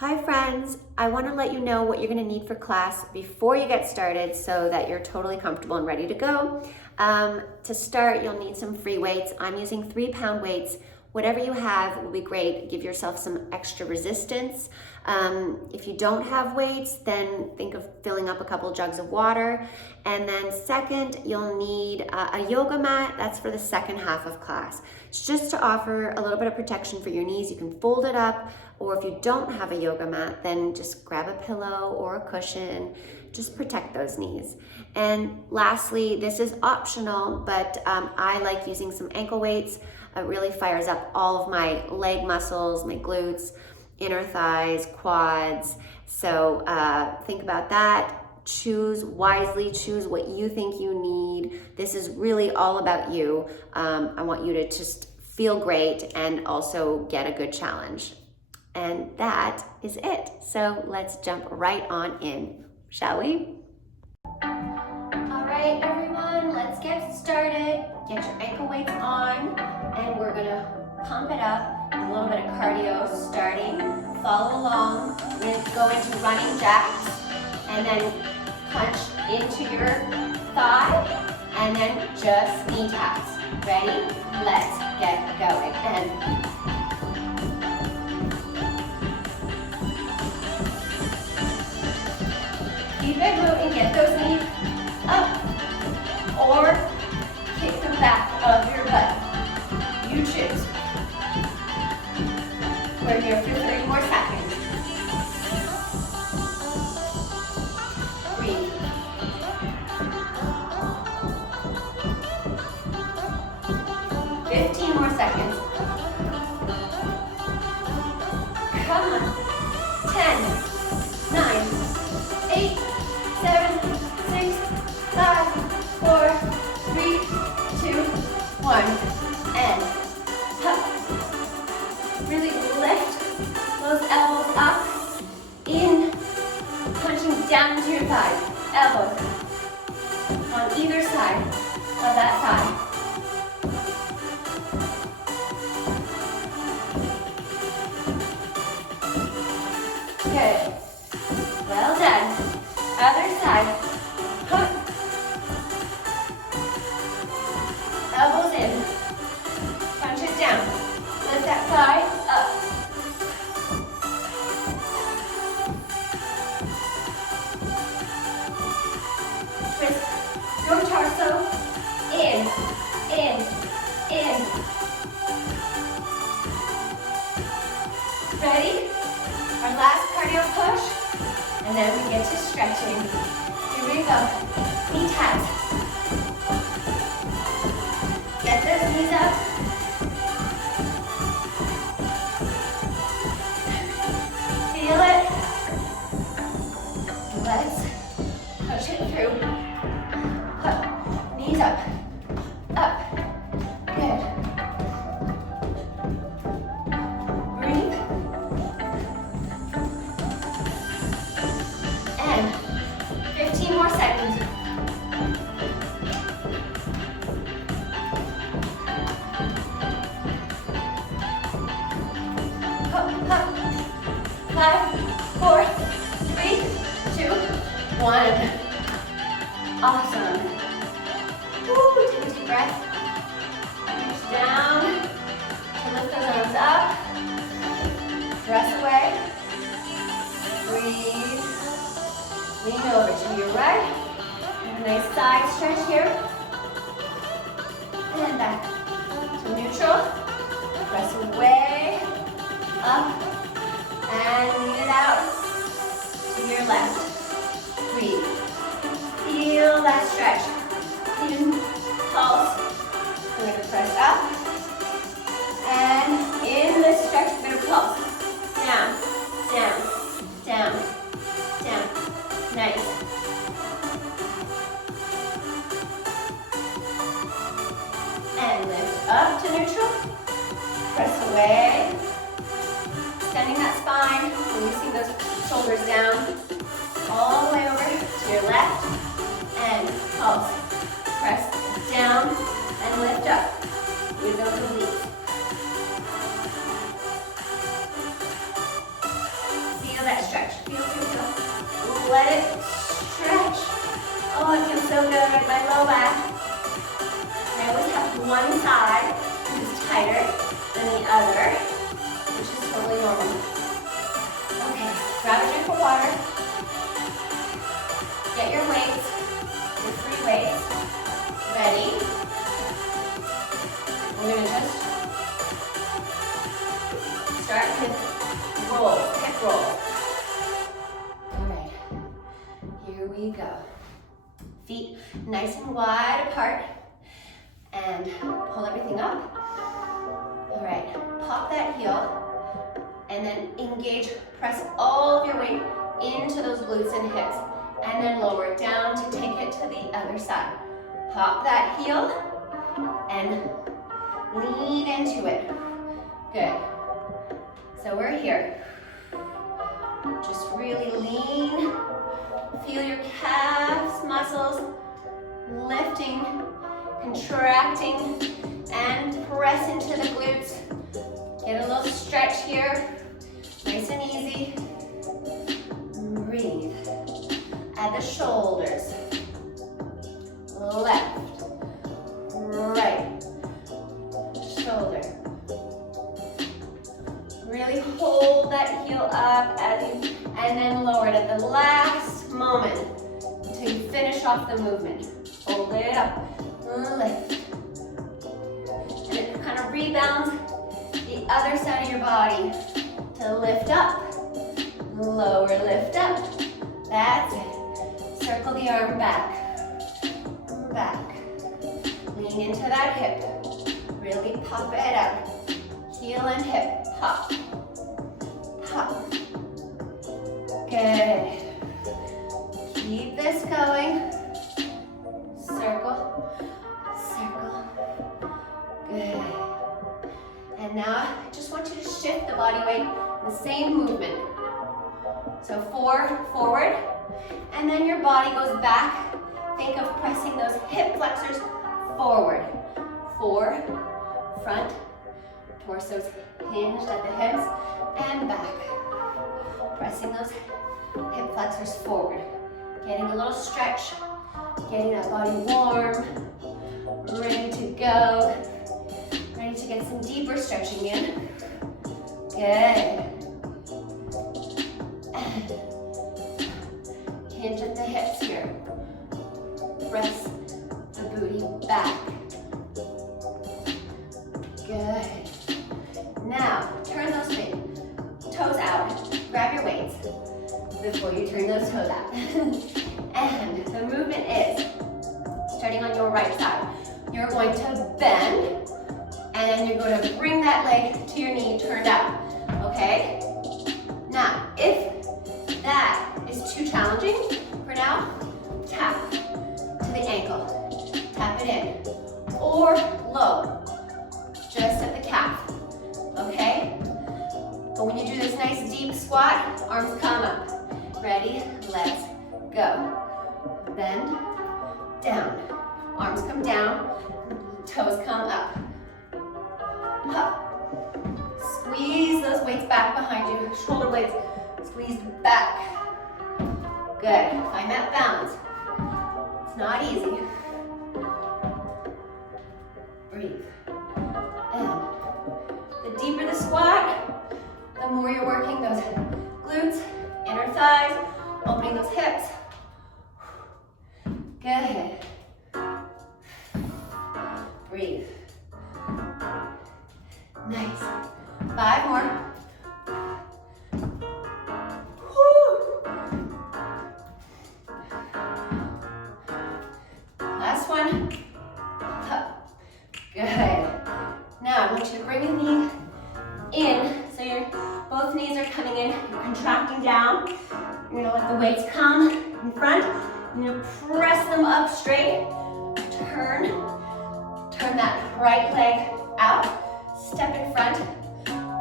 Hi friends, I want to let you know what you're going to need for class before you get started so that you're totally comfortable and ready to go. To start, you'll need some free weights. I'm using 3-pound weights. Whatever you have will be great. Give yourself some extra resistance. If you don't have weights, then think of filling up a couple jugs of water. And then second, you'll need a yoga mat. That's for the second half of class. It's just to offer a little bit of protection for your knees. You can fold it up, or if you don't have a yoga mat, then just grab a pillow or a cushion. Just protect those knees. And lastly, this is optional, but I like using some ankle weights. It really fires up all of my leg muscles, my glutes, inner thighs, quads. So think about that. Choose wisely, choose what you think you need. This is really all about you. I want you to just feel great and also get a good challenge. And that is it. So let's jump right on in, shall we? All right, everyone, let's get started. Get your ankle weights on, and we're gonna pump it up. A little bit of cardio starting. Follow along. We're gonna go into running jacks, and then punch into your thigh, and then just knee taps. Ready? Let's get going. And keep it moving, get those knees up, or kick the back of your butt. You choose. We're here for 30 more seconds. Breathe. More seconds. Come on. 10, 9, 8, 7, 6, 5, 4, 3, 2, 1. And up. Really lift those elbows up. In. Punching down into your thighs. Elbows. On either side of that thigh. Good. Well done. Other side. Huh. Elbows in. Punch it down. Lift that thigh up. Twist your torso. In. Ready? Our last cardio push, and then we get to stretching. Here we go. Knee taps. Get those knees up. Feel it. Let's push it through. Up. Knees up. Up. Good. Breathe. 15 more seconds. Up, up. 5, 4, 3, 2, 1. Awesome. Woo, take a deep breath. Reach down to lift those arms up. Press away. Breathe. Lean over to your right. Have a nice side stretch here. And back to neutral. Press away, up, and lean it out to your left. Breathe. Feel that stretch. In, pulse. We're going to press up. And in this stretch, we're going to pulse. Down, down, down, down. Nice. And lift up to neutral. Press away. Extending that spine, releasing those shoulders down. All the way over to your left. And pulse. Press down and lift up. With those obliques. Let it stretch. Oh, it feels so good. My low back. I always have one side which is tighter than the other, which is totally normal. Okay, grab a drink of water. Get your weights, your free weights, ready. We're gonna just start with roll, hip roll. All right, here we go. Feet nice and wide apart, and pull everything up. All right, pop that heel, and then engage, press all of your weight into those glutes and hips, and then lower it down to take it to the other side. Pop that heel, and lean into it. Good. So we're here. Just really lean. Feel your calves, muscles lifting, contracting, and press into the glutes. Get a little stretch here. Nice and easy. Breathe. Add the shoulders. Left, right, shoulder. Really hold that heel up as you, and then lower it at the last moment until you finish off the movement. Hold it up, lift. And it kind of rebounds the other side of your body to lift up, lower, lift up. That's it. Circle the arm back, back. Lean into that hip. Really pop it out. Heel and hip, pop, pop. Good. Keep this going. Circle, circle. Good. And now I just want you to shift the body weight in the same movement. So 4 forward, and then your body goes back. Think of pressing those hip flexors forward. 4, front, torso's hinged at the hips, and back. Pressing those hip flexors forward. Getting a little stretch, getting that body warm, ready to go. Ready to get some deeper stretching in. Good. Hinge at the hips here. Press the booty back. Good. Now, turn those toes out. Grab your weights before you turn those toes out. And the movement is, starting on your right side, you're going to bend, and then you're going to bring that leg to your knee turned out, okay? Now, if that is too challenging for now, tap to the ankle, tap it in, or low, just at the calf, okay? But when you do this nice deep squat, arms come up. Ready? Let's go. Bend, down. Arms come down, toes come up. Up. Squeeze those weights back behind you. Shoulder blades squeeze back. Good. Find that balance. It's not easy. Breathe. And the deeper the squat, the more you're working those glutes, inner thighs, opening those hips. Good. Breathe. Nice. 5 more. Woo. Last one. Up. Good. Now I want you to bring the knee in, so both knees are coming in. You're contracting down. You're gonna let the weights come in front. You're gonna press them up straight. Turn that right leg out. Step in front,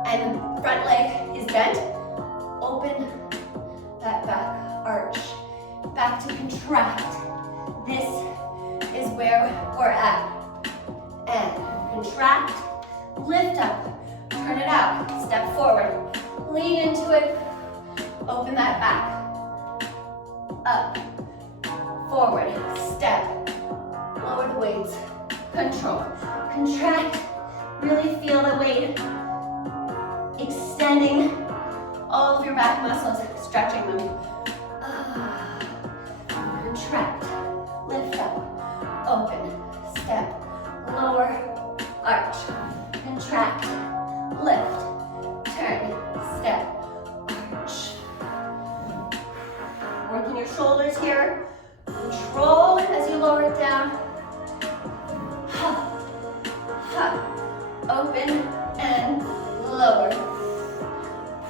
and front leg is bent. Open that back arch. Back to contract. This is where we're at. And contract, lift up, turn it out, step forward, lean into it, open that back. up, forward, step, lower the weights, control, contract, really feel the weight, extending all of your back muscles, stretching them. Contract, lift up, open, step, lower, arch, contract, lift, turn, step, arch. Working your shoulders here, control as you lower it down. Open and lower.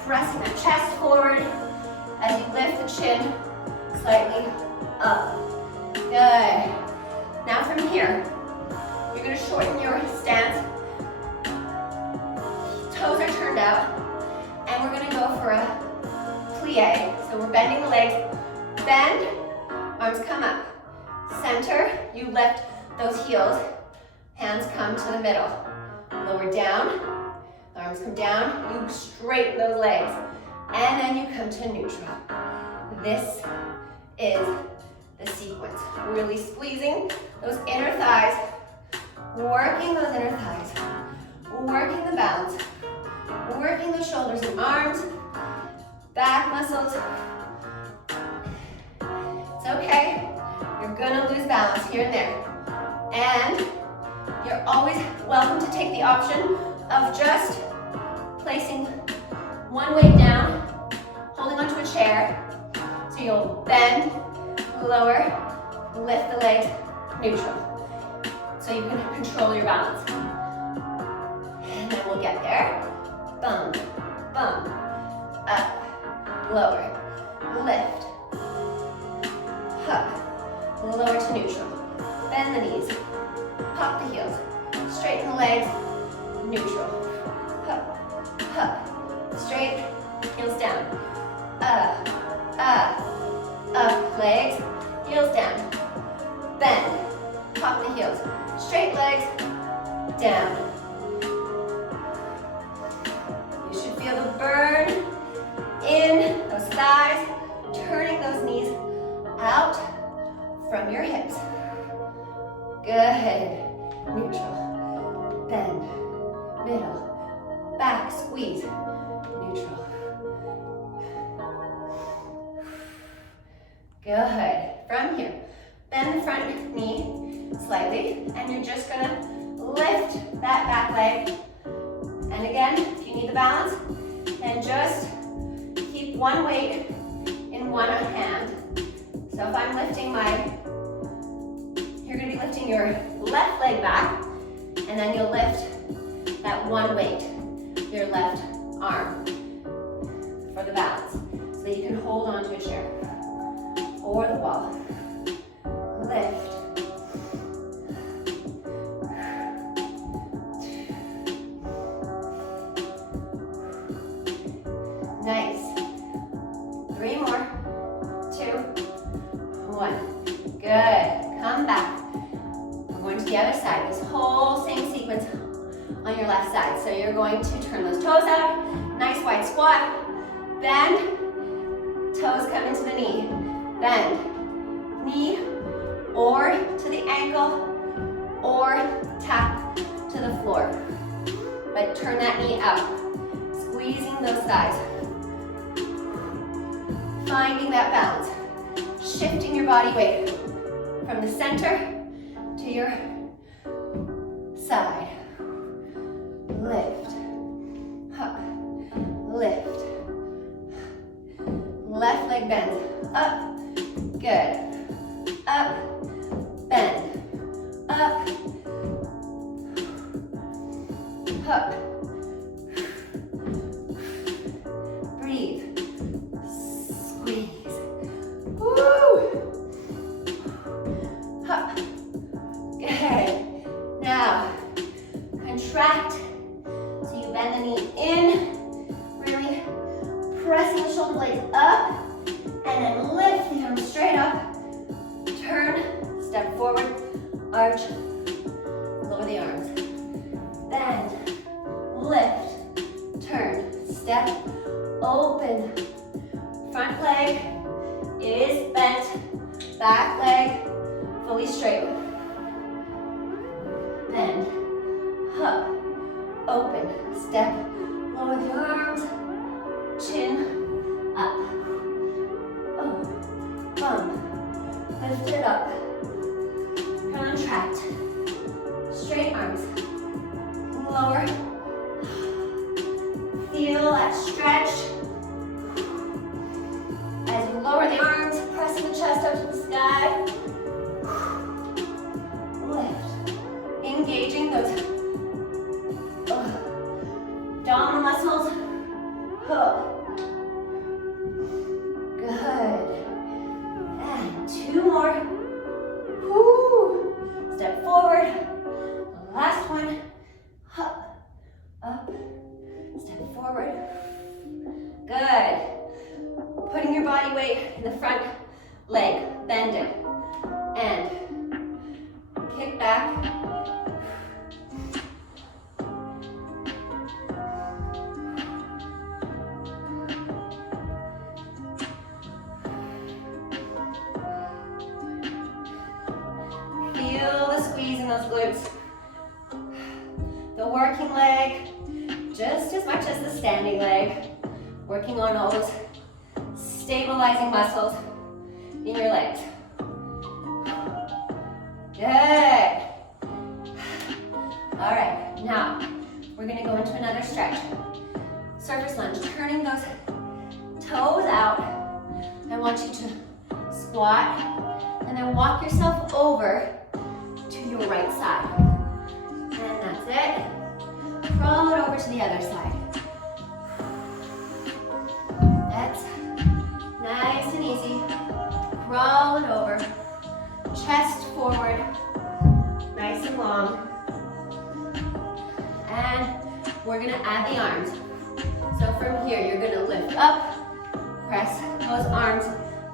Pressing the chest forward as you lift the chin slightly up. Good. Now from here, you're going to shorten your stance. Toes are turned out, and we're going to go for a plie. So we're bending the legs. Bend, arms come up. Center, you lift those heels. Hands come to the middle. Lower down, arms come down. You straighten those legs, and then you come to neutral. This is the sequence. Really squeezing those inner thighs, working those inner thighs, working the balance, working the shoulders and arms, back muscles. It's okay. You're gonna lose balance here and there. And you're always welcome to take the option of just placing one weight down, holding onto a chair. So you'll bend, lower, lift the legs, neutral. So you can control your balance. And then we'll get there. Bum, bum, up, lower, lift, up, lower to neutral. Bend the knees, pop the heels, straighten the legs, neutral. Up, straight, heels down. Up, legs, heels down. Bend, pop the heels, straight legs, down. You should feel the burn in those thighs, turning those knees out from your hips. Good. Neutral. Bend. Middle. Back. Squeeze. Neutral. Good. From here, bend the front knee slightly, and you're just gonna lift that back leg. And again, if you need the balance, then just keep one weight in one hand. So if I'm lifting you're gonna be lifting your left leg back, and then you'll lift that one weight, your left arm, for the balance. So that you can hold on to a chair or the wall. Lift. Nice. 3 more. 2, 1. Good. Come back. We're going to the other side. This whole same sequence on your left side. So you're going to turn those toes out. Nice wide squat. Bend. Toes come into the knee. Bend. Knee or to the ankle or tap to the floor. But turn that knee up. Squeezing those thighs. Finding that balance. Shifting your body weight from the center to your side. Lift. Up. Lift. Left leg bends. Up. Good. Up. Bend. Up. Up. Breathe. Squeeze. Woo! Up. Good. Now, contract. So you bend the knee in, really pressing the shoulder blades up, and then lift the arms straight up. Turn, step forward, arch, lower the arms. Bend, lift, turn, step, open. Front leg is bent. Back leg fully straight. Bend. Up. Open. Step. Lower the arms. Chin up. Oh. Bump. Lift it up. Contract. Straight arms. Lower. Feel that stretch. As you lower the arms, pressing the chest up to the sky. Lift. Engaging those abdominal muscles. Good. And 2 more. Woo. Step forward. Last one. Up. Up. Step forward. Good. Putting your body weight in the front leg. Bend it. And kick back. Feel the squeeze in those glutes. The working leg, just as much as the standing leg. Working on all those stabilizing muscles in your legs. Good. All right, now we're gonna go into another stretch. Surface lunge, turning those toes out. I want you to squat and then walk yourself over to your right side. And that's it. Crawl it over to the other side. That's nice and easy. Crawl it over. Chest forward. Nice and long. And we're gonna add the arms. So from here, you're gonna lift up, press those arms,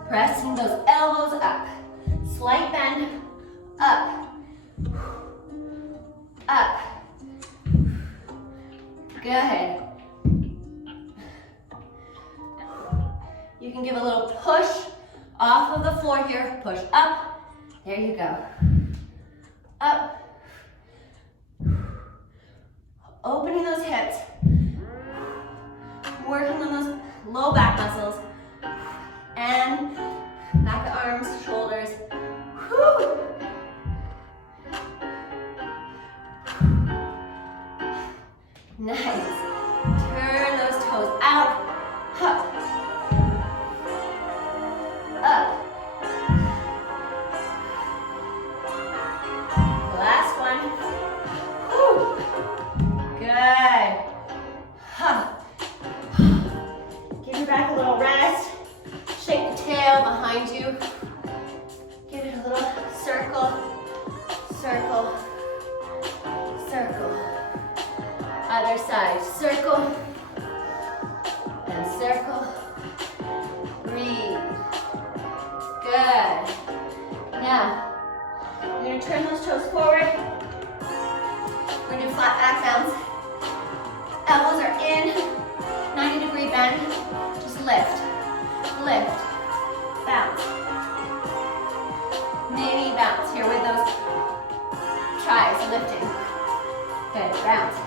pressing those elbows up. Slight bend, up, up. Good. You can give a little push off of the floor here. Push up. There you go. Up. Opening those hips. Working on those low back muscles. And back the arms, shoulders. Whew. Nice. Turn those toes out. Up. Up. Last one. Whew. Good. Huh. Give your back a little rest. Shake the tail behind you. Give it a little circle, circle, circle. Other side, circle, and circle. Breathe. Good. Now, you're gonna turn those toes forward. We're gonna do flat back bounce. Elbows are in, 90-degree bend. Just lift, lift, bounce. Mini bounce here with those tries, lifting. Good, bounce.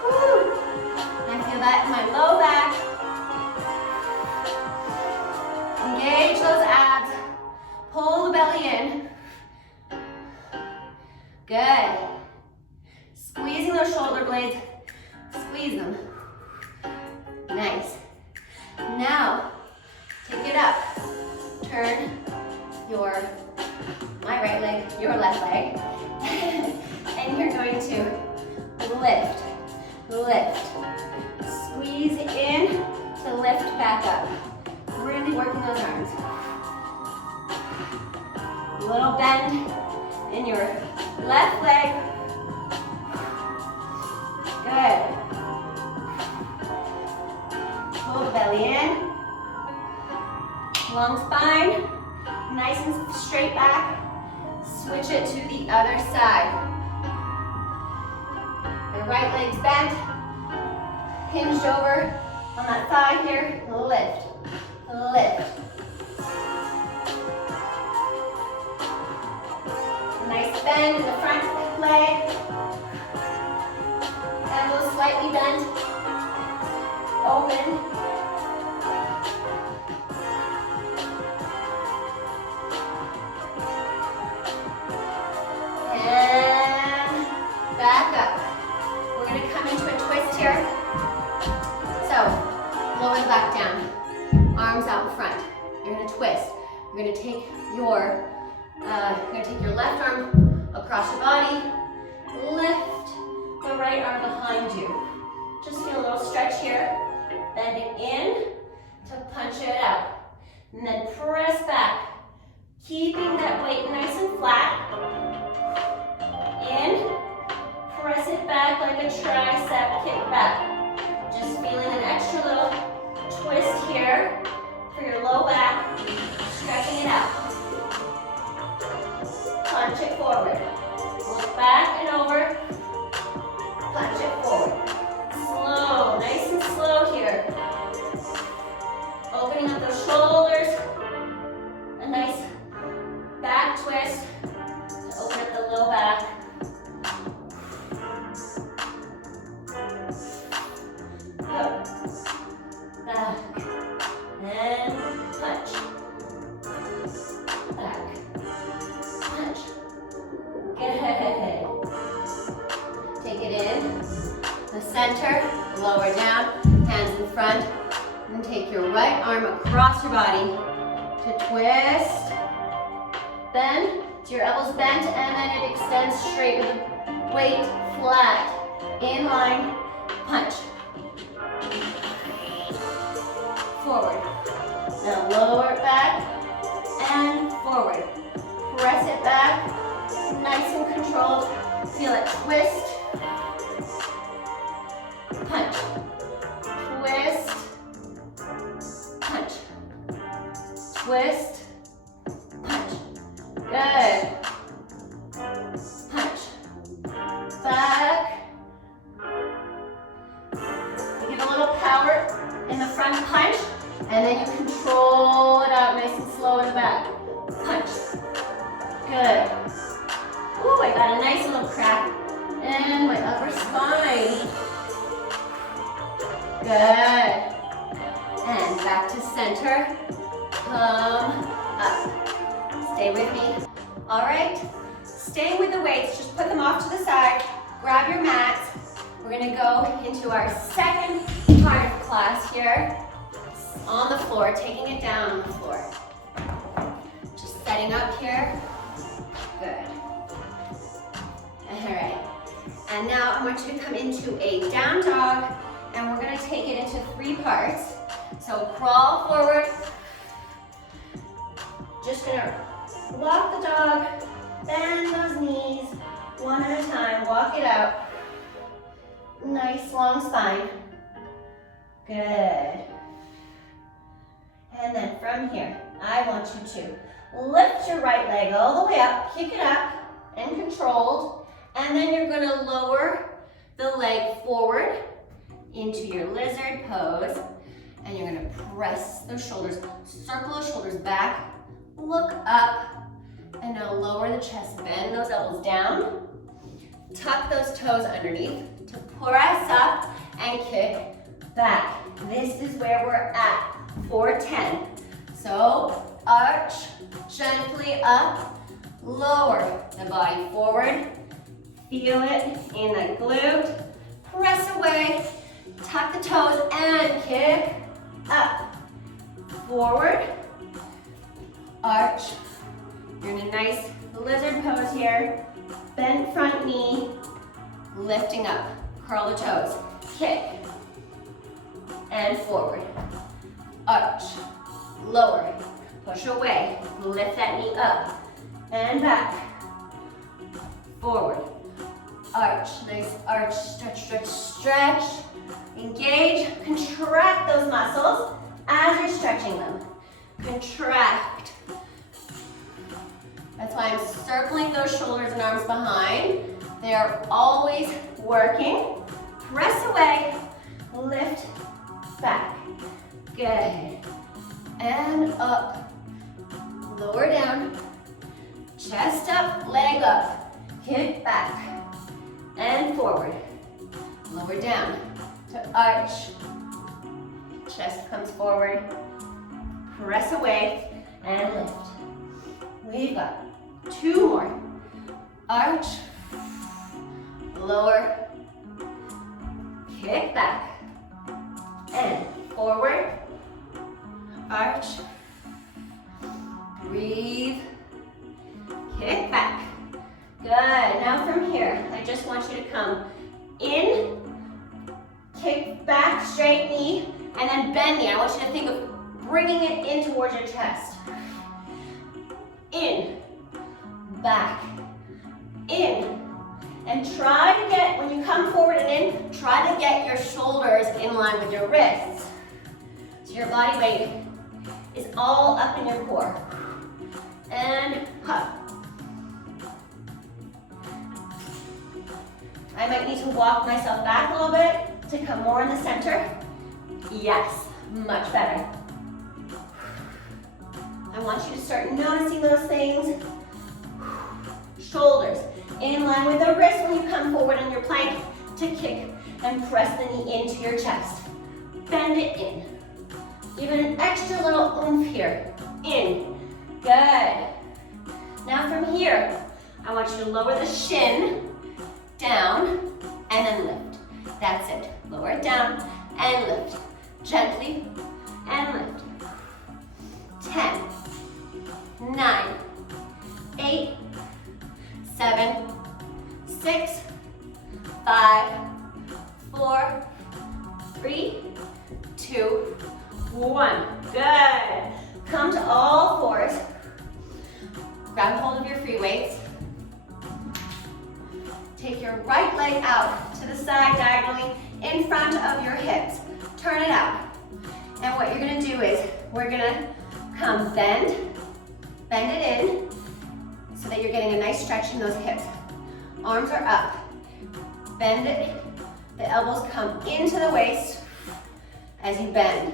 Whew. I feel that in my low back. Engage those abs. Pull the belly in. Good. Squeezing those shoulder blades. Squeeze them. Nice. Now, take it up. Turn my right leg, your left leg. And you're going to lift, lift. Squeeze in to lift back up. Really working those arms. Little bend in your left leg. Good. Pull the belly in. Long spine. Nice and straight back. Switch it to the other side. The right leg's bent. Hinged over. On that thigh here, lift, lift. Nice bend in the front leg. Elbows slightly bent. Open. And back up. We're going to come into a twist here. So, lower the back down. Arms out in front. You're going to twist. You're going to take your left arm across your body. Lift the right arm behind you. Just feel a little stretch here. Bending in to punch it out. And then press back. Keeping that weight nice and flat. In. Press it back like a tricep kick back. Just feeling an extra little twist here for your low back. Stretching it out. Punch it forward. Look back and over. Punch it forward. Slow, nice and slow here. Opening up those shoulders. A nice back twist to open up the low back. Up, back, and punch. Back, punch. Good. Take it in, the center, lower down, hands in front, and take your right arm across your body to twist. Bend, to your elbows bent, and then it extends straight with the weight flat. In line, punch. Forward. Now lower it back and forward. Press it back, nice and controlled. Feel it twist. Punch. Twist. Punch. Twist. Punch. Good. Punch. Back. You give a little power in the front punch, and then you control it out nice and slow in the back. Punch. Good. Ooh, I got a nice little crack in my upper spine. Good. And back to center. Come up. Stay with me. All right. Staying with the weights, just put them off to the side. Grab your mats. We're gonna go into our second part of class here. On the floor, taking it down on the floor. Just setting up here. Good. All right. And now I want you to come into a down dog, and we're gonna take it into 3 parts. So crawl forward. Just gonna walk the dog, bend those knees, one at a time, walk it out. Nice long spine. Good. And then from here, I want you to lift your right leg all the way up, kick it up, and controlled. And then you're gonna lower the leg forward into your lizard pose. And you're gonna press those shoulders, circle those shoulders back, look up, and now lower the chest, bend those elbows down, tuck those toes underneath to press up and kick back. This is where we're at for 10. So arch gently up, lower the body forward, feel it in the glute, press away, tuck the toes and kick up, forward, arch. You're in a nice lizard pose here, bent front knee, lifting up, curl the toes, kick, and forward, arch, lower, push away, lift that knee up, and back, forward, arch, nice arch, stretch, stretch, stretch, engage, contract those muscles as you're stretching them, contract. That's why I'm circling those shoulders and arms behind. They are always working. Press away, lift, back. up, lower down, chest up, leg up, kick back, and forward. Lower down to arch, chest comes forward, press away, and lift. We've got 2 more. Arch, lower, kick back, and forward, arch, breathe, kick back. Good, now from here, I just want you to come in, kick back, straight knee, and then bend knee. I want you to think of bringing it in towards your chest. In, back, in. And try to get, when you come forward and in, try to get your shoulders in line with your wrists. So your body weight is all up in your core. And up. I might need to walk myself back a little bit to come more in the center. Yes, much better. I want you to start noticing those things. Shoulders in line with the wrist when you come forward in your plank to kick and press the knee into your chest. Bend it in. Give it an extra little oomph here. In. Good. Now from here, I want you to lower the shin down and then lift. That's it. Lower it down and lift. Gently and lift. 10, 9, 8, 7, 6, 5, 4, 3, 2, 1. Good. Come to all fours. Grab hold of your free weights. Take your right leg out to the side diagonally in front of your hips. Turn it out. And what you're gonna do is we're gonna come bend it in so that you're getting a nice stretch in those hips. Arms are up. Bend it. The elbows come into the waist as you bend.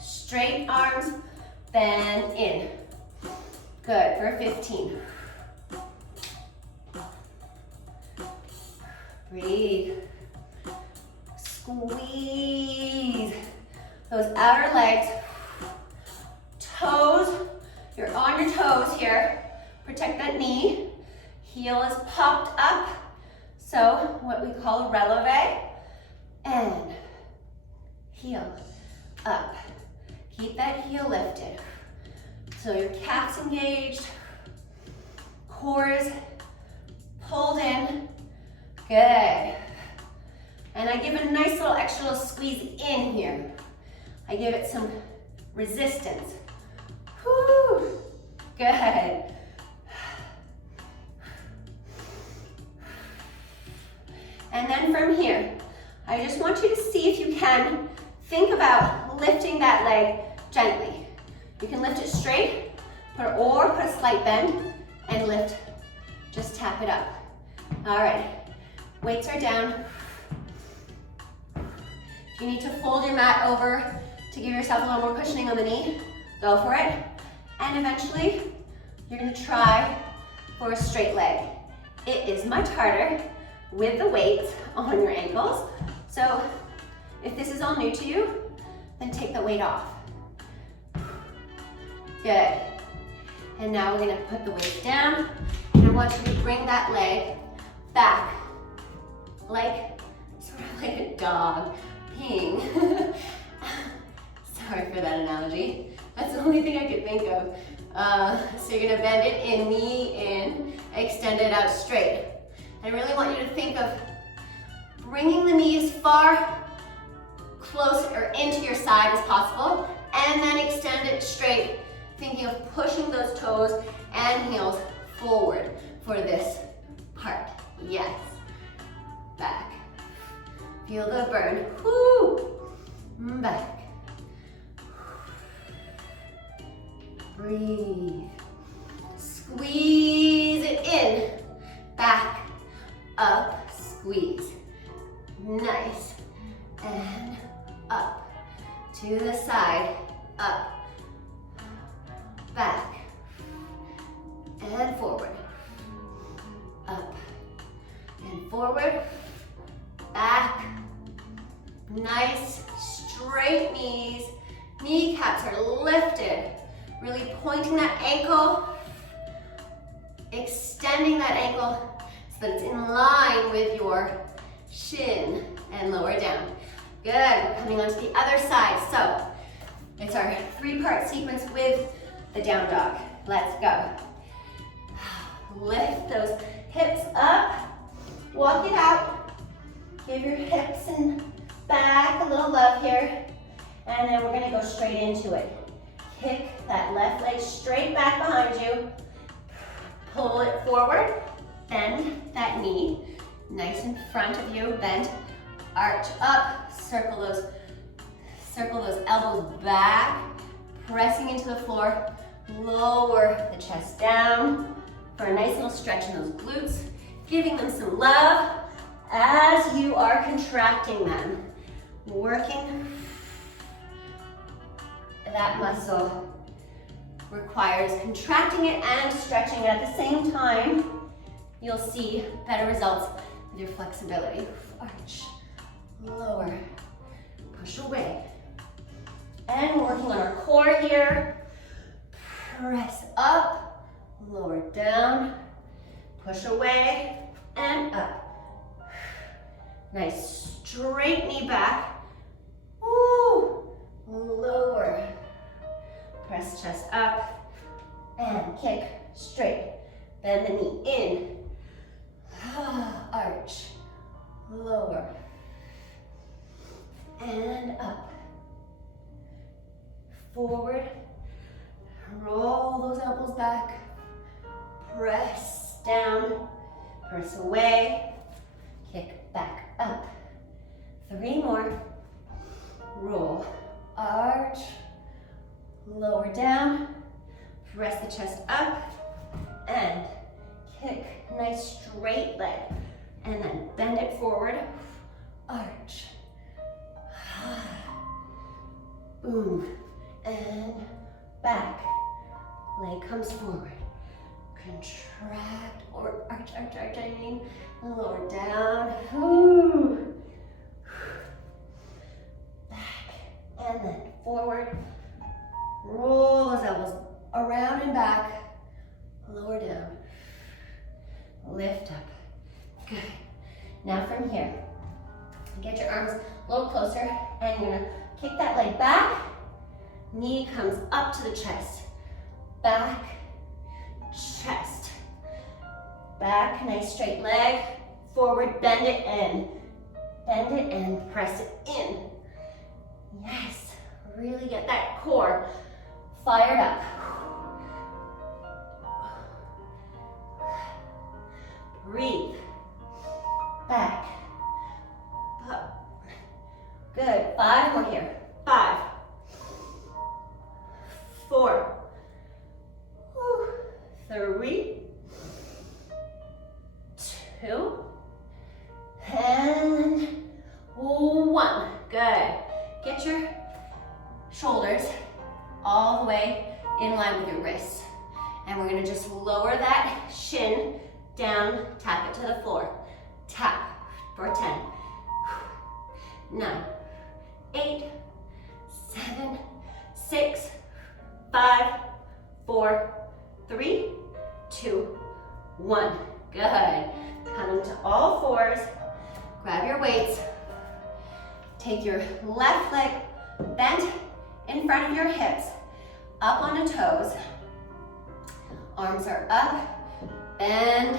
Straight arms, bend in. Good, for 15. Breathe. Squeeze those outer legs. Toes, you're on your toes here. Protect that knee. Heel is popped up. So what we call a releve. And heel up. Keep that heel lifted. So your calf's engaged. Core is pulled in. Good. And I give a nice little extra little squeeze in here. I give it some resistance. Whew. Good. And then from here, I just want you to see if you can think about lifting that leg gently. You can lift it straight, or put a slight bend and lift. Just tap it up. All right, weights are down. If you need to fold your mat over to give yourself a little more cushioning on the knee, go for it. And eventually, you're gonna try for a straight leg. It is much harder with the weight on your ankles. So if this is all new to you, then take the weight off. Good. And now we're gonna put the weight down, and I want you to bring that leg back, like, sort of like a dog peeing. Sorry for that analogy. That's the only thing I could think of. So you're gonna bend it in, knee in, extend it out straight. I really want you to think of bringing the knees far close or into your side as possible, and then extend it straight, thinking of pushing those toes and heels forward for this part. Yes. Back. Feel the burn. Woo. Back. Breathe. Squeeze it in. Back. Up. Squeeze. Nice. And up. To the side. Up. forward, back. Nice straight knees. Kneecaps are lifted. Really pointing that ankle, extending that ankle so that it's in line with your shin and lower down. Good, we're coming onto the other side. So it's our 3-part sequence with the down dog. Let's go. Lift those hips up, walk it out. Give your hips and back a little love here. And then we're gonna go straight into it. Kick that left leg straight back behind you. Pull it forward, bend that knee. Nice in front of you, bend, arch up, circle those elbows back, pressing into the floor. Lower the chest down for a nice little stretch in those glutes, giving them some love as you are contracting them. Working that muscle requires contracting it and stretching it at the same time. You'll see better results with your flexibility. Arch, lower, push away. And working on our core here. Press up, lower down, push away, and up. Nice straight knee back. Woo. Lower. Press chest up and kick straight. Bend the knee in. Arch. Lower. And up. Forward. Roll those elbows back. Press down. Press away. Kick back up. 3 more. Roll. Arch. Lower down. Press the chest up. And kick. Nice straight leg. And then bend it forward. Arch. Boom. And back. Leg comes forward. Contract or arch, I mean. Lower down. Ooh. Back. And then forward. Roll those elbows around and back. Lower down. Lift up. Good. Now from here, get your arms a little closer and you're gonna kick that leg back. Knee comes up to the chest. Back, chest. Back, nice straight leg. Forward, bend it in. Bend it and press it in. Yes, really get that core fired up. Breathe. Back. Up. Good. 5 more here. 5. 4. 3. 2. And 1. Good. Get your shoulders all the way in line with your wrists. And we're gonna just lower that shin down, tap it to the floor. Tap for 10, 9, 8, 7, 6, 5, 4, 3, 2, 1. Good. Coming to all fours. Grab your weights. Take your left leg bent in front of your hips, up on the toes. Arms are up. Bend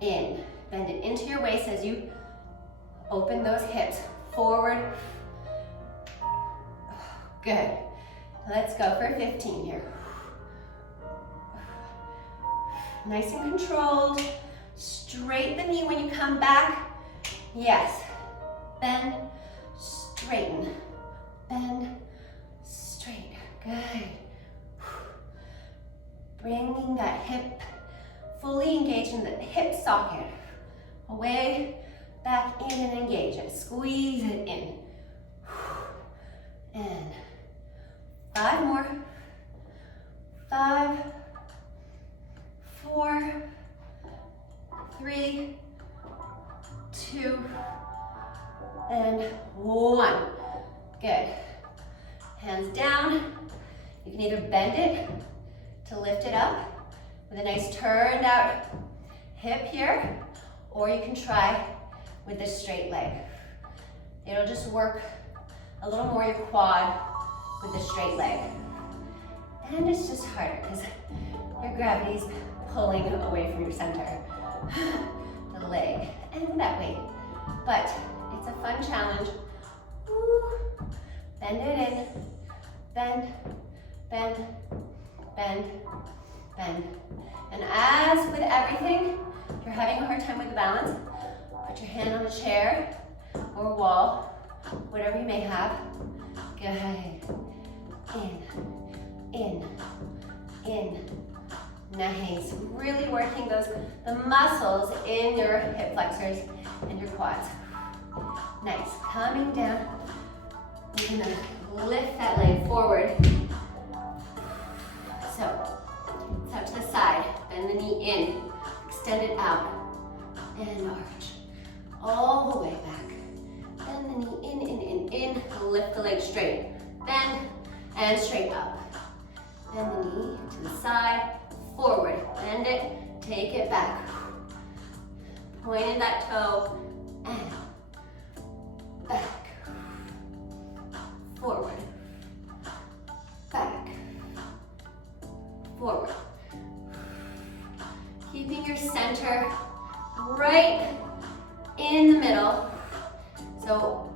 in. Bend it into your waist as you open those hips forward. Good. Let's go for 15 here. Nice and controlled. Straighten the knee when you come back. Yes. Bend, straighten. Bend, straight. Good. Bringing that hip fully engaged in the hip socket. Away, back in and engage it. Squeeze it in. And 5 more. 5, 4, 3, and 1. Good. Hands down. You can either bend it to lift it up with a nice turned out hip here, or you can try with this straight leg. It'll just work a little more your quad with the straight leg. And it's just harder because your gravity's pulling away from your center, the leg, and that weight. But it's a fun challenge. Woo. Bend it in, bend, bend, bend, bend. And as with everything, if you're having a hard time with the balance, put your hand on a chair or wall, whatever you may have. Good. In. Nice. Really working the muscles in your hip flexors and your quads. Nice. Coming down. You're gonna lift that leg forward. So, it's out to the side. Bend the knee in. Extend it out. And arch. All the way back. Bend the knee in. Lift the leg straight. Bend and straight up. Bend the knee to the side. Forward. Bend it. Take it back. Pointed that toe. And back. Forward. Back. Forward. Keeping your center right in the middle. So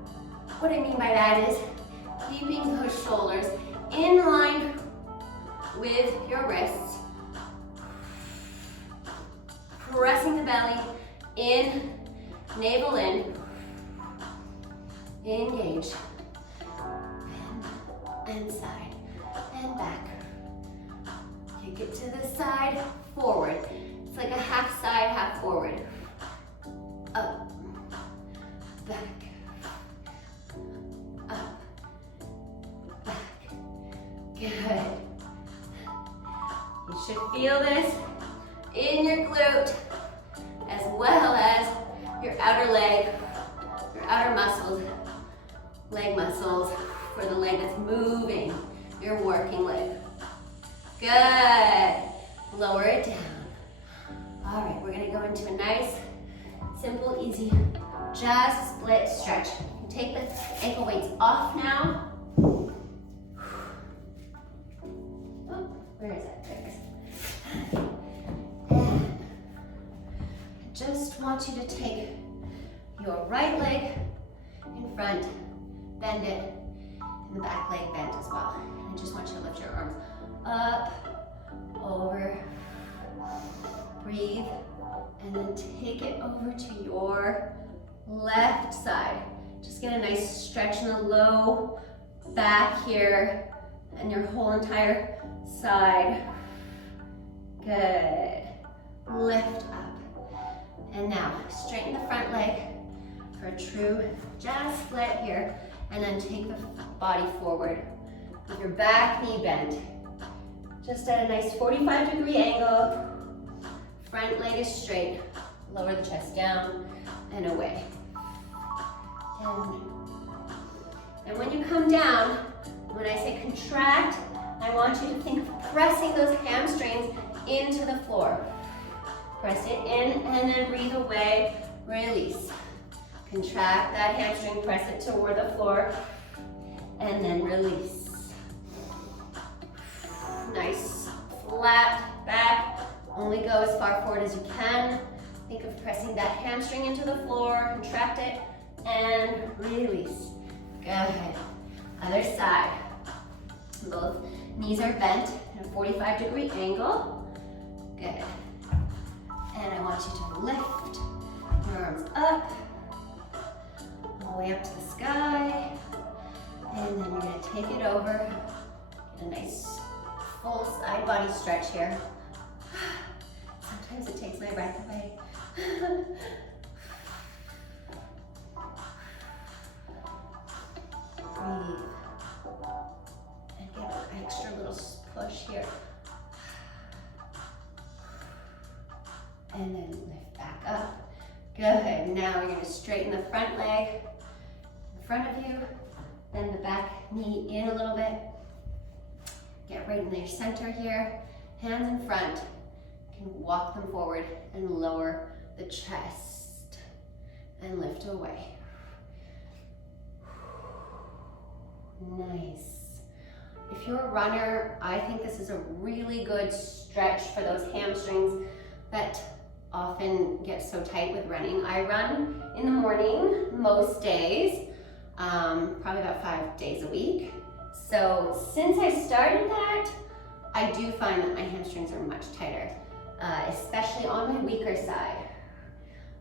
what I mean by that is keeping those shoulders in line with your wrists. Pressing the belly in, navel in. Engage. And side and back. Kick it to the side, forward. It's like a half side, half forward. Up, back, up, back. Good. You should feel this in your glute as well as your outer leg, your outer muscles, leg muscles for the leg that's moving, your working leg. Good. Lower it down. All right, we're gonna go into a nice, simple, easy, just split stretch. You take the ankle weights off now. Oh, where is it? There it is. And I just want you to take your right leg in front, bend it, and the back leg bent as well. And I just want you to lift your arms up, over, breathe, and then take it over to your left side. Just get a nice stretch in the low back here and your whole entire side. Good. Lift up. And now straighten the front leg for a true just split here, and then take the body forward with your back knee bent. Just at a nice 45-degree angle. Front leg is straight. Lower the chest down and away. And when you come down, when I say contract, I want you to think of pressing those hamstrings into the floor. Press it in and then breathe away, release. Contract that hamstring, press it toward the floor, and then release. Nice, flat back. Only go as far forward as you can. Think of pressing that hamstring into the floor, contract it, and release. Good. Other side. Both knees are bent in a 45-degree angle. Good. And I want you to lift your arms up, all the way up to the sky. And then you're gonna take it over. Get a nice full side body stretch here. Sometimes it takes my breath away. Breathe. And give an extra little push here. And then lift back up. Good. Now we're going to straighten the front leg in front of you, bend the back knee in a little bit. Get right in your center here. Hands in front. You can walk them forward and lower the chest and lift away. Nice. If you're a runner, I think this is a really good stretch for those hamstrings that often get so tight with running. I run in the morning most days, probably about 5 days a week. So since I started that, I do find that my hamstrings are much tighter, especially on my weaker side.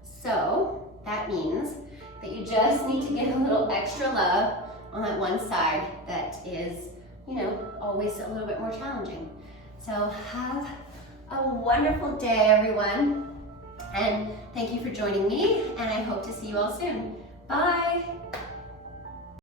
So that means that you just need to give a little extra love on that one side that is, you know, always a little bit more challenging. So have a wonderful day, everyone. And thank you for joining me, and I hope to see you all soon. Bye.